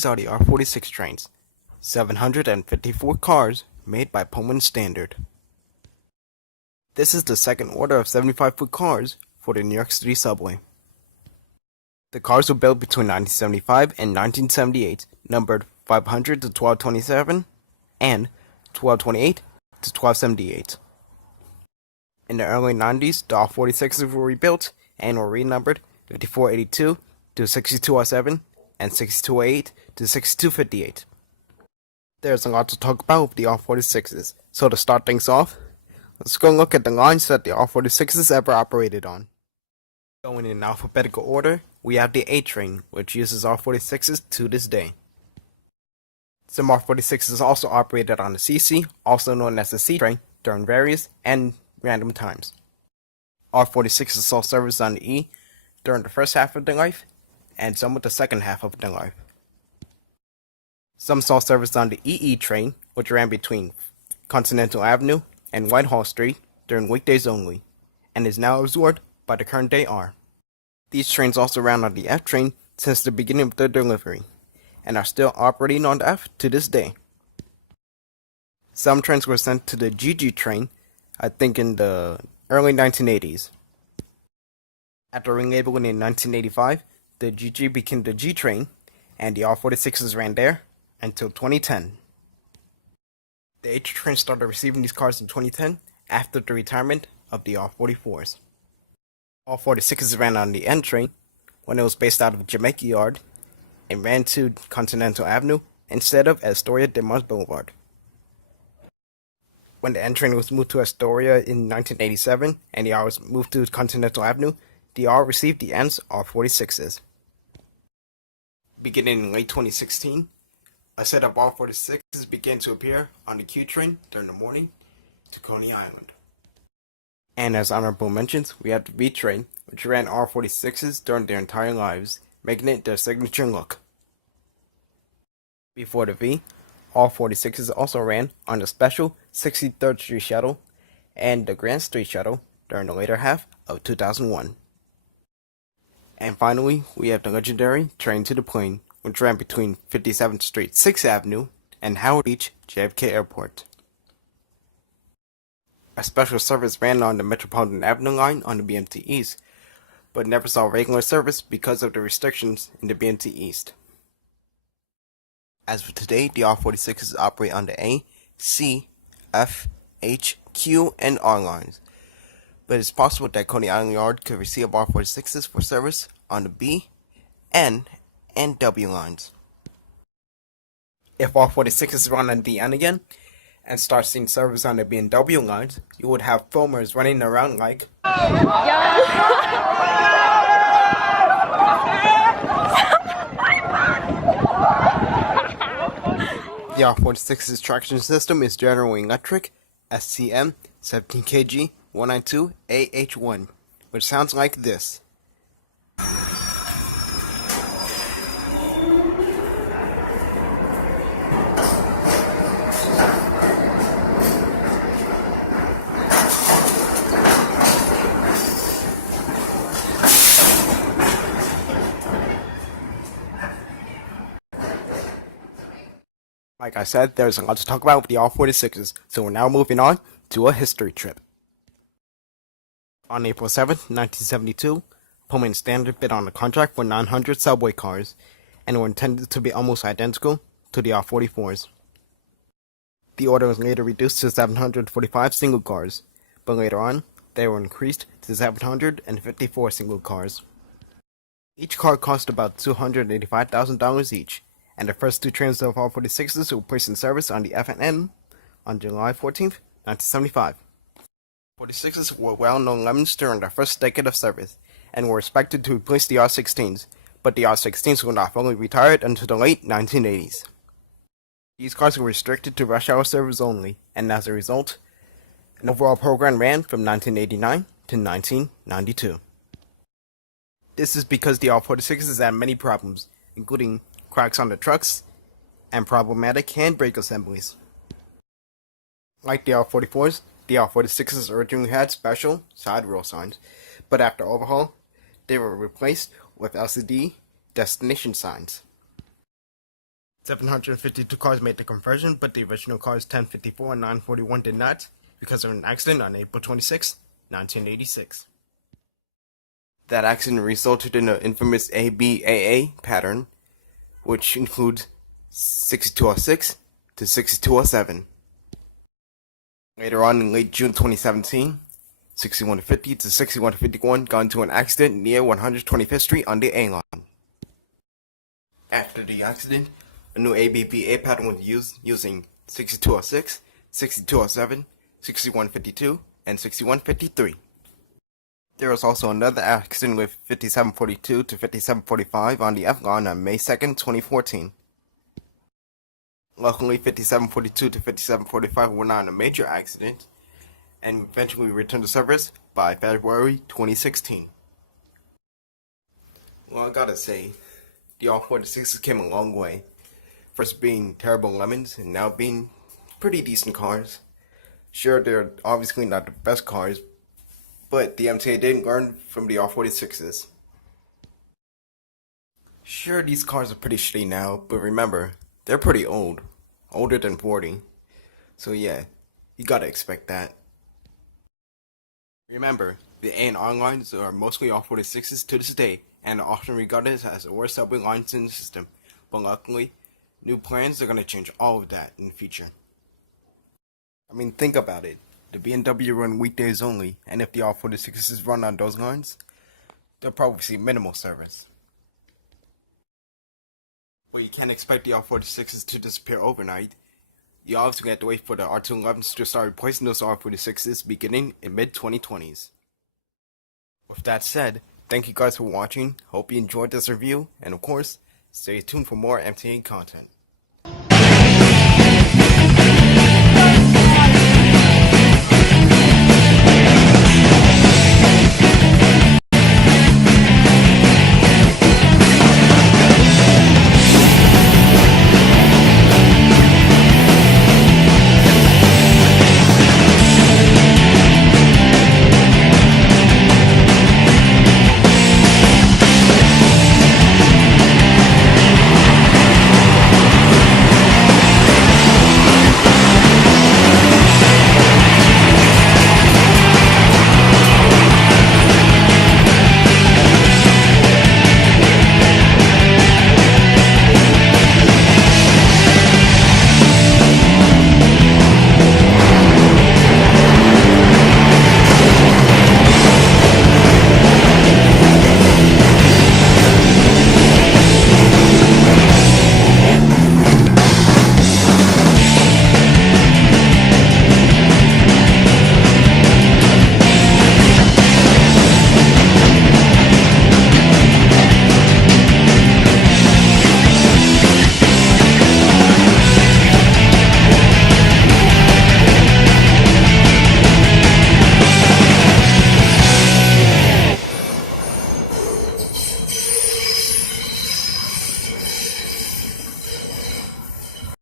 These are the R46 trains, 754 cars made by Pullman Standard. This is the second order of 75-foot cars for the New York City subway. The cars were built between 1975 and 1978, numbered 500 to 1227 and 1228 to 1278. In the early 90s, the R46s were rebuilt and were renumbered 5482 to 6207 and 6208 to 6258. There's a lot to talk about with the R46s, so to start things off, let's go look at the lines that the R46s ever operated on. Going in alphabetical order, we have the A train, which uses R46s to this day. Some R46s also operated on the CC, also known as the C train, during various and random times. R46s saw service on the E during the first half of their life, and some with the second half of their life. Some saw service on the EE train, which ran between Continental Avenue and Whitehall Street during weekdays only, and is now absorbed by the current day R. These trains also ran on the F train since the beginning of their delivery, and are still operating on the F to this day. Some trains were sent to the GG train, I think in the early 1980s. After relabeling in 1985, the GG became the G train, and the R46s ran there until 2010. The H train started receiving these cars in 2010 after the retirement of the R44s. R46s ran on the N train when it was based out of Jamaica Yard and ran to Continental Avenue instead of Astoria de Mars Boulevard. When the N train was moved to Astoria in 1987 and the R was moved to Continental Avenue, the R received the N's R46s. Beginning in late 2016, a set of R46s began to appear on the Q train during the morning to Coney Island. And as honorable mentions, we have the V train, which ran R46s during their entire lives, making it their signature look. Before the V, R46s also ran on the special 63rd Street Shuttle and the Grand Street Shuttle during the later half of 2001. And finally, we have the legendary Train to the Plane, which ran between 57th Street 6th Avenue and Howard Beach JFK Airport. A special service ran on the Metropolitan Avenue line on the BMT East, but never saw regular service because of the restrictions in the BMT East. As of today, the R46s operate on the A, C, F, H, Q, and R lines, but it's possible that Coney Island Yard could receive R46s for service on the B, N, and W lines. If R46s run on the N again, and start seeing service on the B and W lines, you would have filmers running around like... The R46's traction system is General Electric SCM 17kg 192 AH1, which sounds like this. Like I said, there's a lot to talk about with the R46s, so we're now moving on to a history trip. On April 7, 1972, Pullman Standard bid on a contract for 900 subway cars, and were intended to be almost identical to the R44s. The order was later reduced to 745 single cars, but later on, they were increased to 754 single cars. Each car cost about $285,000 each, and the first two trains of R46s were placed in service on the F and N on July 14, 1975. 46s were well-known lemons during their first decade of service, and were expected to replace the R16s, but the R16s were not fully retired until the late 1980s. These cars were restricted to rush hour service only, and as a result, an overall program ran from 1989 to 1992. This is because the R46s had many problems, including cracks on the trucks, and problematic handbrake assemblies. Like the R44s, the R46s originally had special side roll signs, but after overhaul, they were replaced with LCD destination signs. 752 cars made the conversion, but the original cars 1054 and 941 did not because of an accident on April 26, 1986. That accident resulted in the infamous ABAA pattern, which includes 6206 to 6207. Later on in late June 2017, 6150 to 6151 got into an accident near 125th Street on the A line. After the accident, a new ABBA pattern was used using 6206, 6207, 6152, and 6153. There was also another accident with 5742 to 5745 on the F line on May 2nd, 2014. Luckily, 5742 to 5745 were not in a major accident, and eventually returned to service by February 2016. Well, I gotta say, the R46s came a long way. First being terrible lemons, and now being pretty decent cars. Sure, they're obviously not the best cars, but the MTA did learn from the R46s. Sure, these cars are pretty shitty now, but remember, they're pretty old. Older than 40. So yeah, you gotta expect that. Remember, the A and R lines are mostly R46s to this day, and are often regarded as the worst subway lines in the system, but luckily, new plans are gonna change all of that in the future. I mean, think about it. The BMW run weekdays only, and if the R46s run on those lines, they'll probably see minimal service. But you can't expect the R46s to disappear overnight. You obviously have to wait for the R211s to start replacing those R46s beginning in mid-2020s. With that said, thank you guys for watching, hope you enjoyed this review, and of course, stay tuned for more MTA content.